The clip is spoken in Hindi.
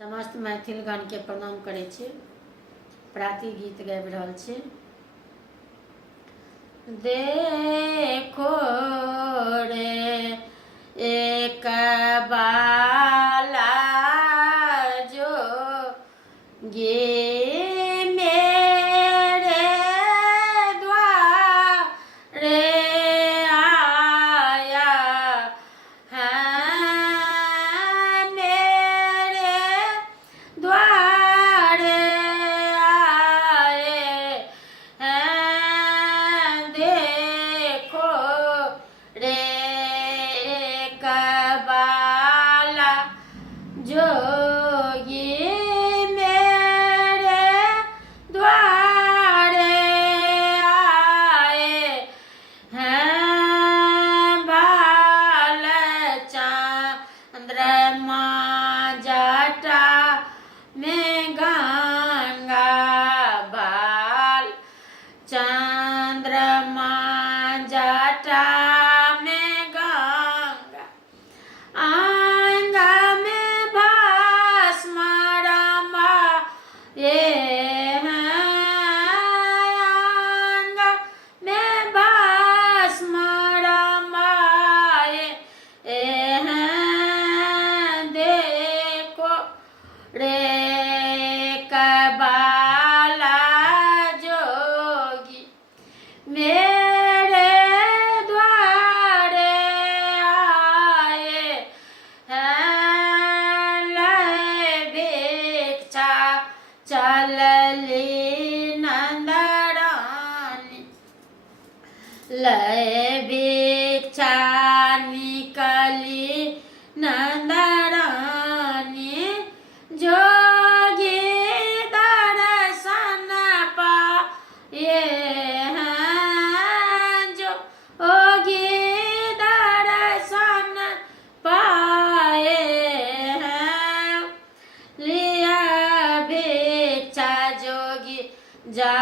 समस्त मैथिल गण के प्रणाम करे छी। प्राति गीत गाबि रहल छी। देखो रे एक बाला जो गे मेरे द्वारे आया है, मेरे द्वारे आए हैं। देखो रे एक बाला जोगी मेरे द्वारे आए हैं। बाल चंद्रमा जटा में गंगा, बाल चंद्रमा जटा में गंगा, अंग में भस्म रमा ये हैं। अंग में भस्म रमाए हैं। देखो रे कबाला जोगी मेरे द्वारे आए हैं। लय भिक्षा चलली नंदरानी, लय भिक्षा निकली नंदरानी, जोगी दर्शन पाए हैं। जोगी दर्शन पाए हैं। लिया भिक्षा जोगी जा